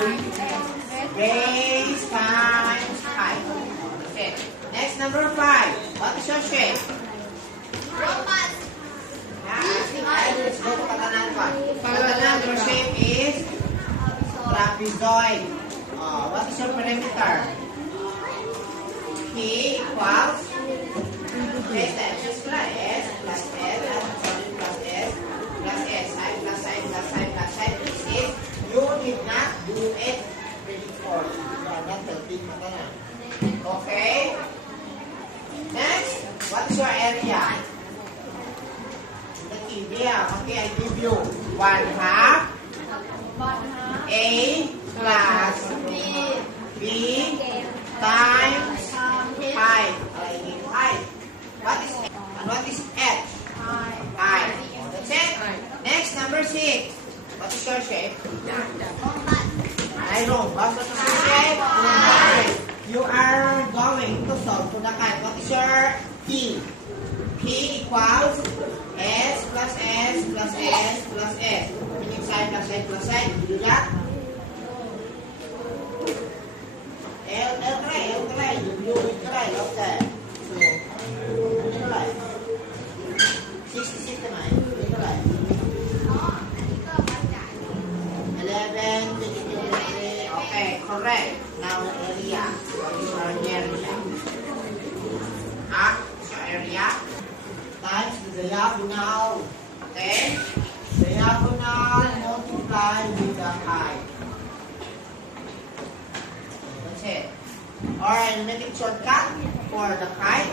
Base times height. Okay. Next, number 5. What is your shape? Robot. Let's go to Katanan pa. Katanan, your shape is trapezoid. What is your perimeter? P equals S plus S plus S plus S plus S side plus side plus side plus side. This is you did not do it before. You are not helping Katanan. Okay. Next, what is your area? Okay, I give you 1/2 A plus B times height. Height. What is H? And what is H? Height. That's it. Next, number 6. What is your shape? I don't. What is your shape? You are going to solve for the kite. What is your P? P equals S plus S plus S plus S. Meaning side plus side plus side. You do that? L try. You try. Okay. So, you try. 66 naman. You try. 11, 23. Okay, correct. Now, area. What is our area? What's your area? Times the diagonal. Okay? Diagonal multiply with the height. That's it. Alright, make it shortcut for the height.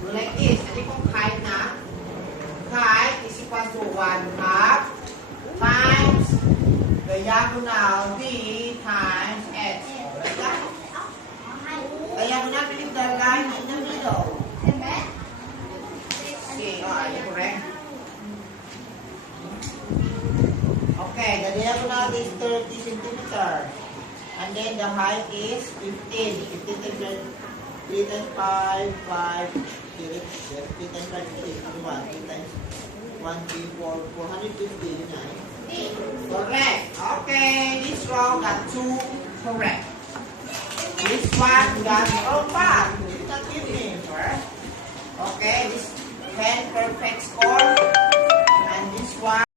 Do like this. Ano kung height na? Height is equal to 1/2 times diagonal D times H. Alright that? Diagonal meaning the line in the middle. Are you correct? Okay, the diagonal is 30 centimeters. And then the height is 15. 15 times 3 times 5, 5, 3 times 5, 1, 3 times 1, 3, 4, 450, correct. Okay, this row got 2 correct. This one got 5. Did not give me first. Okay, this 10 perfect score, and this one